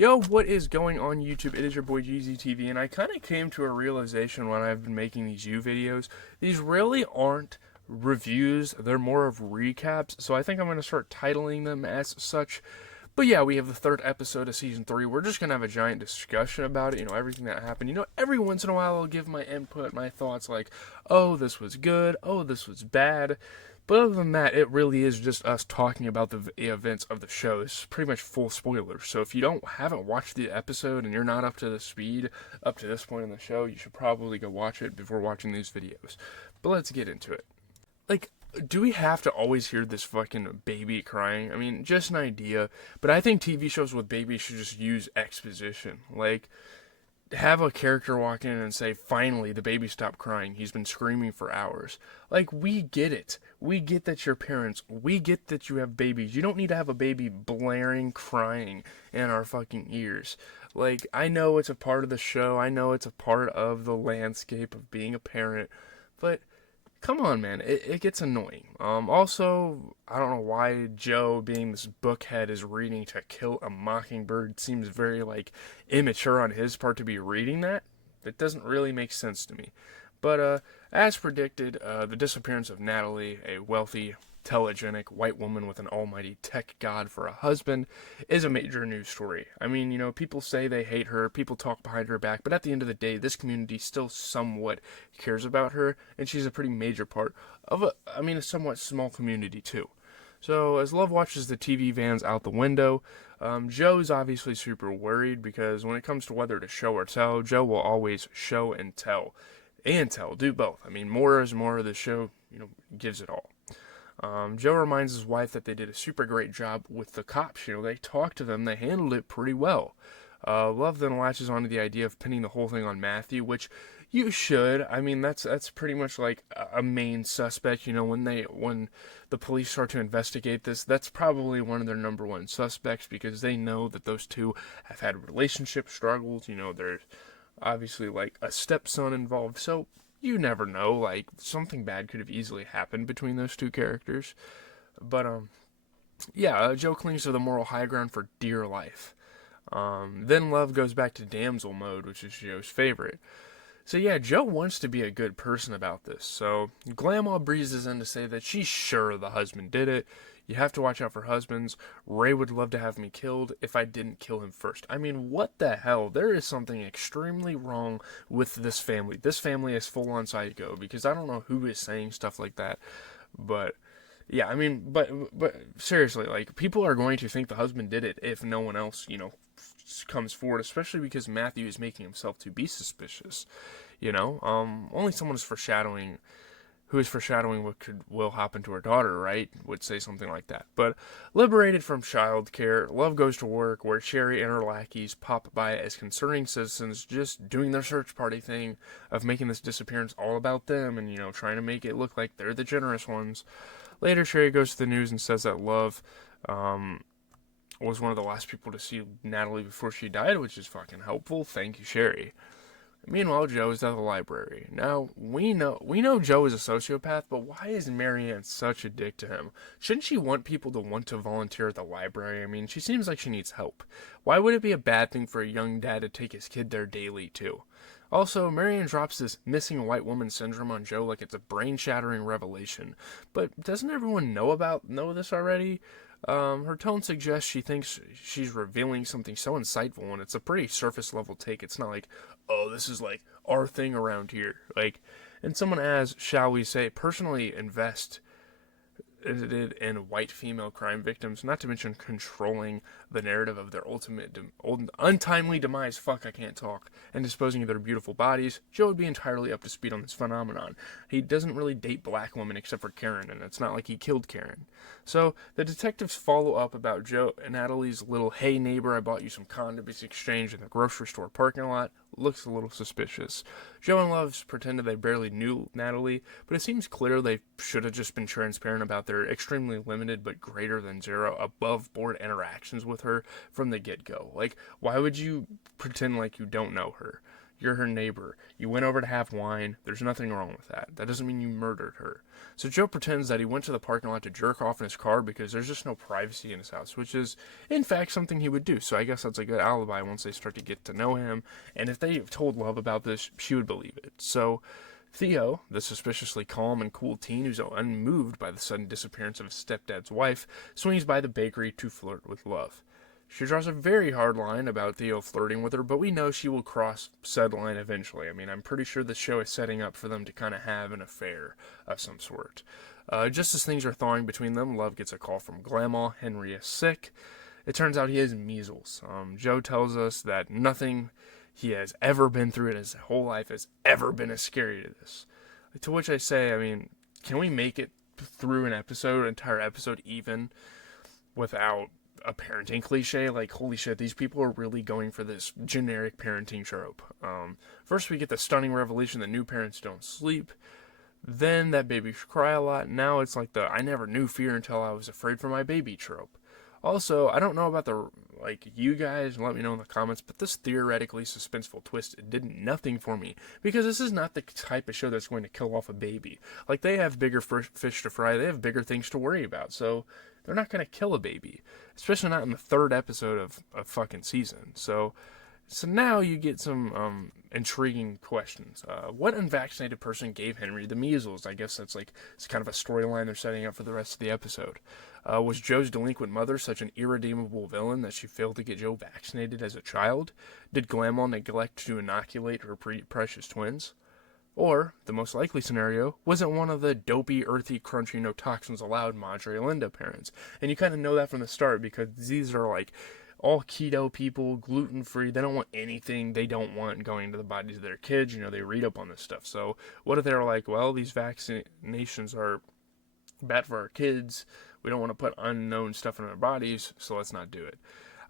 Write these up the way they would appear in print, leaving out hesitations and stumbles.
Yo, what is going on YouTube? It is your boy GZTV, and I kind of came to a realization when I've been making these videos. These really aren't reviews, they're more of recaps, so I think I'm going to start titling them as such. But yeah, we have the third episode of Season 3. We're just going to have a giant discussion about it, everything that happened. Every once in a while I'll give my input, my thoughts like, oh, this was good, oh, this was bad. But other than that, it really is just us talking about the events of the show. This is pretty much full spoilers. So if you haven't watched the episode and you're not up to the speed up to this point in the show, you should probably go watch it before watching these videos. But let's get into it. Like, do we have to always hear this fucking baby crying? I mean, just an idea. But I think TV shows with babies should just use exposition. Like, have a character walk in and say, finally, the baby stopped crying. He's been screaming for hours. Like, we get it. We get that you're parents. We get that you have babies. You don't need to have a baby blaring, crying in our fucking ears. Like, I know it's a part of the show. I know it's a part of the landscape of being a parent. But come on, man, it gets annoying. Also, I don't know why Joe, being this bookhead, is reading To Kill a Mockingbird. Seems very, immature on his part to be reading that. It doesn't really make sense to me. But, as predicted, the disappearance of Natalie, a wealthy, telegenic white woman with an almighty tech god for a husband, is a major news story. I mean, people say they hate her, people talk behind her back, but at the end of the day, this community still somewhat cares about her, and she's a pretty major part of a somewhat small community too. So, as Love watches the TV vans out the window, Joe's obviously super worried because when it comes to whether to show or tell, Joe will always show and tell. And tell, do both. I mean, more is more. The show, gives it all. Joe reminds his wife that they did a super great job with the cops. They talked to them, they handled it pretty well. Love then latches onto the idea of pinning the whole thing on Matthew, which you should. I mean, that's pretty much like a main suspect. When the police start to investigate this, that's probably one of their number one suspects because they know that those two have had relationship struggles. There's obviously a stepson involved, so you never know, something bad could have easily happened between those two characters. But, Joe clings to the moral high ground for dear life. Then Love goes back to damsel mode, which is Joe's favorite. So yeah, Joe wants to be a good person about this. So Grandma breezes in to say that she's sure the husband did it. You have to watch out for husbands. Ray would love to have me killed if I didn't kill him first. I mean, what the hell? There is something extremely wrong with this family. This family is full on psycho because I don't know who is saying stuff like that. But yeah, I mean, but seriously, people are going to think the husband did it if no one else, comes forward, especially because Matthew is making himself to be suspicious. Only someone who is foreshadowing what will happen to her daughter, right, would say something like that. But liberated from childcare, Love goes to work where Sherry and her lackeys pop by as concerning citizens, just doing their search party thing of making this disappearance all about them and, trying to make it look like they're the generous ones. Later, Sherry goes to the news and says that Love was one of the last people to see Natalie before she died, which is fucking helpful. Thank you, Sherry. Meanwhile, Joe is at the library. Now, we know Joe is a sociopath, but why is Marianne such a dick to him? Shouldn't she want people to want to volunteer at the library? I mean, she seems like she needs help. Why would it be a bad thing for a young dad to take his kid there daily, too? Also, Marianne drops this missing white woman syndrome on Joe like it's a brain-shattering revelation. But doesn't everyone know this already? Her tone suggests she thinks she's revealing something so insightful, and it's a pretty surface-level take. It's not like, oh, this is our thing around here. And someone as, shall we say, personally invested in white female crime victims, not to mention controlling the narrative of their ultimate untimely demise, fuck, I can't talk, and disposing of their beautiful bodies, Joe would be entirely up to speed on this phenomenon. He doesn't really date black women except for Karen, and it's not like he killed Karen. So, the detectives follow up about Joe and Natalie's little, hey neighbor, I bought you some condoms exchange in the grocery store parking lot. Looks a little suspicious. Joe and Love pretended they barely knew Natalie, but it seems clear they should have just been transparent about their extremely limited but greater than zero above-board interactions with her from the get-go. Why would you pretend like you don't know her? You're her neighbor. You went over to have wine. There's nothing wrong with that. That doesn't mean you murdered her. So Joe pretends that he went to the parking lot to jerk off in his car because there's just no privacy in his house, which is, in fact, something he would do. So I guess that's a good alibi once they start to get to know him. And if they told Love about this, she would believe it. So Theo, the suspiciously calm and cool teen who's unmoved by the sudden disappearance of his stepdad's wife, swings by the bakery to flirt with Love. She draws a very hard line about Theo flirting with her, but we know she will cross said line eventually. I mean, I'm pretty sure the show is setting up for them to kind of have an affair of some sort. Just as things are thawing between them, Love gets a call from Grandma. Henry is sick. It turns out he has measles. Joe tells us that nothing he has ever been through in his whole life has ever been as scary to this. To which I say, I mean, can we make it through an entire episode even, without a parenting cliche? Like, holy shit, these people are really going for this generic parenting trope. First we get the stunning revelation that new parents don't sleep. Then that babies cry a lot. Now it's like the I never knew fear until I was afraid for my baby trope. Also, I don't know about you guys, let me know in the comments, but this theoretically suspenseful twist did nothing for me, because this is not the type of show that's going to kill off a baby. Like, they have bigger fish to fry, they have bigger things to worry about, so they're not going to kill a baby, especially not in the third episode of a fucking season. So now you get some intriguing questions. What unvaccinated person gave Henry the measles? I guess it's kind of a storyline they're setting up for the rest of the episode. Was Joe's delinquent mother such an irredeemable villain that she failed to get Joe vaccinated as a child? Did Grandma neglect to inoculate her precious twins? Or, the most likely scenario, was it one of the dopey, earthy, crunchy, no toxins allowed Madre Linda parents? And you kind of know that from the start, because these are all keto people, gluten-free. They don't want anything they don't want going into the bodies of their kids. They read up on this stuff. So what if they're like, well, these vaccinations are bad for our kids. We don't want to put unknown stuff in our bodies, so let's not do it.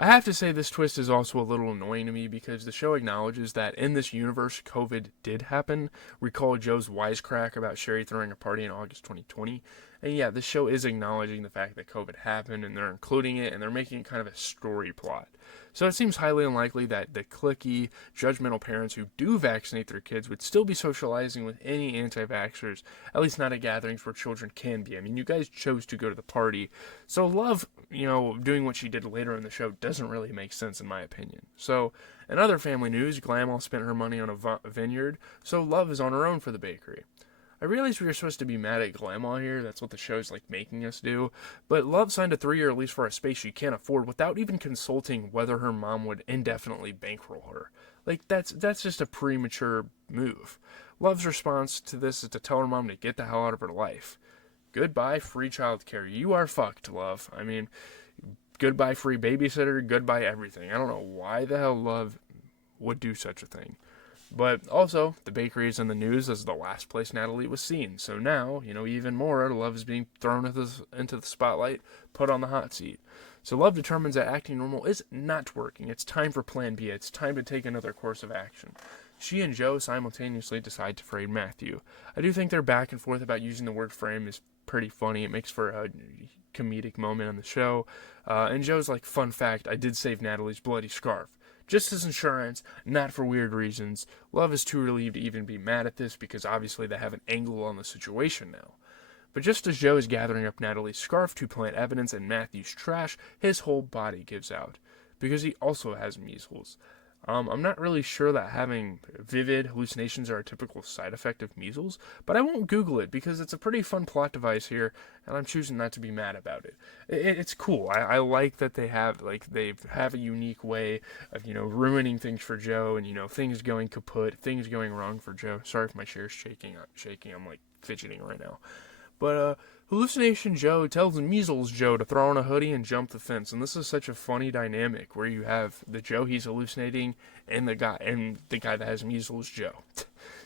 I have to say this twist is also a little annoying to me, because the show acknowledges that in this universe, COVID did happen. Recall Joe's wisecrack about Sherry throwing a party in August 2020. And yeah, the show is acknowledging the fact that COVID happened, and they're including it, and they're making it kind of a story plot. So it seems highly unlikely that the cliquey, judgmental parents who do vaccinate their kids would still be socializing with any anti-vaxxers, at least not at gatherings where children can be. I mean, you guys chose to go to the party, so Love, doing what she did later in the show doesn't really make sense in my opinion. So, in other family news, Grandma spent her money on a vineyard, so Love is on her own for the bakery. I realize we are supposed to be mad at Grandma here, that's what the show's making us do, but Love signed a 3-year lease for a space she can't afford without even consulting whether her mom would indefinitely bankroll her. That's just a premature move. Love's response to this is to tell her mom to get the hell out of her life. Goodbye free childcare. You are fucked, Love. I mean, goodbye free babysitter, goodbye everything. I don't know why the hell Love would do such a thing. But also, the bakery is in the news as the last place Natalie was seen. So now, even more, Love is being thrown into the spotlight, put on the hot seat. So Love determines that acting normal is not working. It's time for Plan B. It's time to take another course of action. She and Joe simultaneously decide to frame Matthew. I do think their back and forth about using the word frame is pretty funny. It makes for a comedic moment on the show. And Joe's fun fact, I did save Natalie's bloody scarf. Just as insurance, not for weird reasons. Love is too relieved to even be mad at this, because obviously they have an angle on the situation now. But just as Joe is gathering up Natalie's scarf to plant evidence in Matthew's trash, his whole body gives out, because he also has measles. I'm not really sure that having vivid hallucinations are a typical side effect of measles, but I won't Google it because it's a pretty fun plot device here, and I'm choosing not to be mad about it. It's cool. I like that they have a unique way of ruining things for Joe, and things going kaput, things going wrong for Joe. Sorry if my chair's shaking. I'm fidgeting right now. But Hallucination Joe tells Measles Joe to throw on a hoodie and jump the fence, and this is such a funny dynamic where you have the Joe he's hallucinating and the guy that has measles, Joe.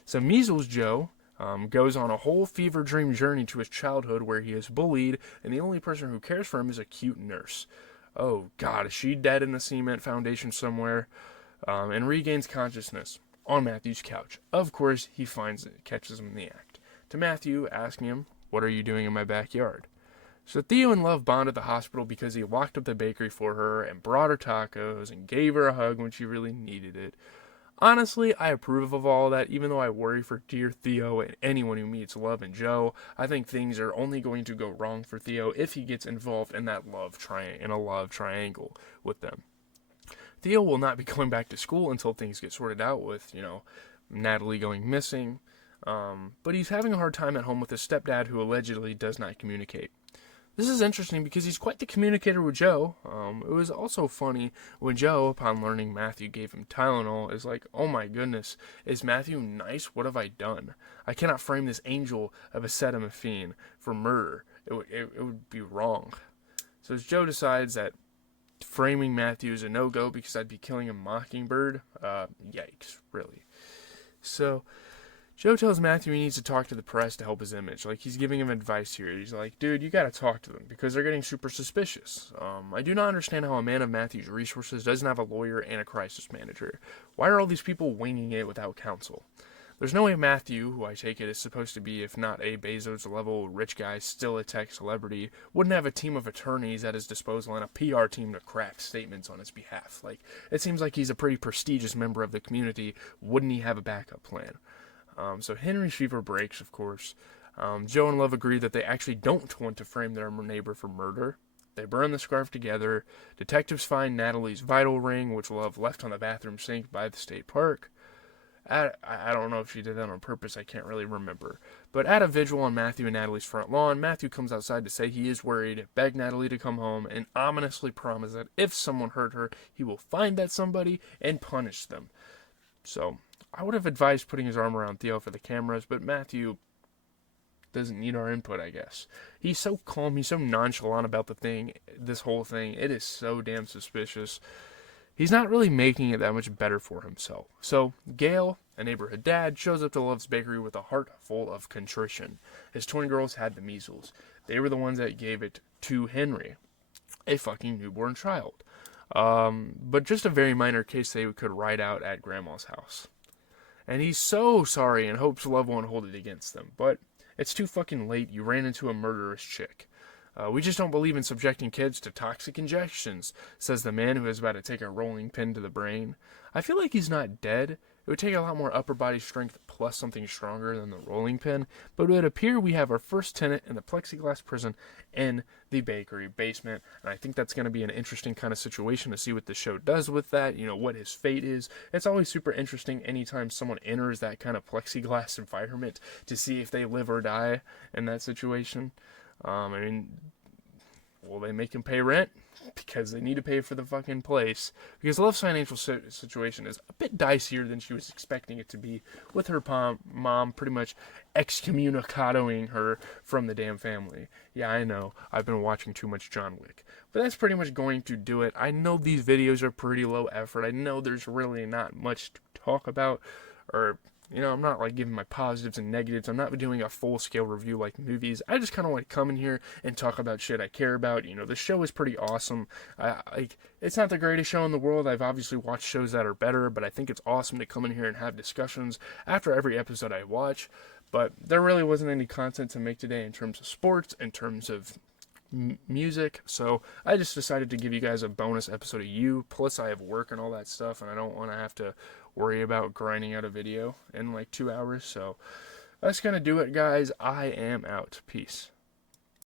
So Measles Joe goes on a whole fever dream journey to his childhood where he is bullied, and the only person who cares for him is a cute nurse. Oh God, is she dead in the cement foundation somewhere? And regains consciousness on Matthew's couch. Of course, he catches him in the act. To Matthew, asking him, "What are you doing in my backyard?" So Theo and Love bond at the hospital because he locked up the bakery for her and brought her tacos and gave her a hug when she really needed it. Honestly, I approve of all that, even though I worry for dear Theo and anyone who meets Love and Joe. I think things are only going to go wrong for Theo if he gets involved in that love triangle with them. Theo will not be going back to school until things get sorted out with, Natalie going missing. But he's having a hard time at home with his stepdad, who allegedly does not communicate. This is interesting because he's quite the communicator with Joe. It was also funny when Joe, upon learning Matthew gave him Tylenol, is like, oh my goodness, is Matthew nice? What have I done? I cannot frame this angel of acetaminophen for murder. It would be wrong. So as Joe decides that framing Matthew is a no-go because I'd be killing a mockingbird, yikes, really. So Joe tells Matthew he needs to talk to the press to help his image. Like, he's giving him advice here. He's like, dude, you gotta talk to them because they're getting super suspicious. I do not understand how a man of Matthew's resources doesn't have a lawyer and a crisis manager. Why are all these people winging it without counsel? There's no way Matthew, who I take it is supposed to be, if not a Bezos-level rich guy, still a tech celebrity, wouldn't have a team of attorneys at his disposal and a PR team to craft statements on his behalf. Like, it seems like he's a pretty prestigious member of the community. Wouldn't he have a backup plan? So Henry's fever breaks, of course. Joe and Love agree that they actually don't want to frame their neighbor for murder. They burn the scarf together. Detectives find Natalie's vital ring, which Love left on the bathroom sink by the state park. I don't know if she did that on purpose, I can't really remember. But at a vigil on Matthew and Natalie's front lawn, Matthew comes outside to say he is worried, beg Natalie to come home, and ominously promise that if someone hurt her, he will find that somebody and punish them. So, I would have advised putting his arm around Theo for the cameras, but Matthew doesn't need our input, I guess. He's so calm, he's so nonchalant about this whole thing. It is so damn suspicious. He's not really making it that much better for himself. So, Gail, a neighborhood dad, shows up to Love's bakery with a heart full of contrition. His twin girls had the measles. They were the ones that gave it to Henry, a fucking newborn child. But just a very minor case they could ride out at Grandma's house. And he's so sorry and hopes Love won't hold it against them. But it's too fucking late. You ran into a murderous chick. We just don't believe in subjecting kids to toxic injections, says the man who is about to take a rolling pin to the brain. I feel like he's not dead. It would take a lot more upper body strength plus something stronger than the rolling pin, but it would appear we have our first tenant in the plexiglass prison in the bakery basement, and I think that's going to be an interesting kind of situation to see what the show does with that, what his fate is. It's always super interesting anytime someone enters that kind of plexiglass environment to see if they live or die in that situation. Will they make him pay rent? Because they need to pay for the fucking place. Because Love's financial situation is a bit dicier than she was expecting it to be, with her mom pretty much excommunicating her from the damn family. Yeah, I know, I've been watching too much John Wick. But that's pretty much going to do it. I know these videos are pretty low effort. I know there's really not much to talk about, or I'm not like giving my positives and negatives. I'm not doing a full-scale review like movies. I just kind of want to come in here and talk about shit I care about. The show is pretty awesome. It's not the greatest show in the world. I've obviously watched shows that are better, but I think it's awesome to come in here and have discussions after every episode I watch. But there really wasn't any content to make today in terms of sports, in terms of music, so I just decided to give you guys a bonus episode of You. Plus I have work and all that stuff, and I don't want to have to worry about grinding out a video in like 2 hours. So that's gonna do it, guys. I am out. Peace.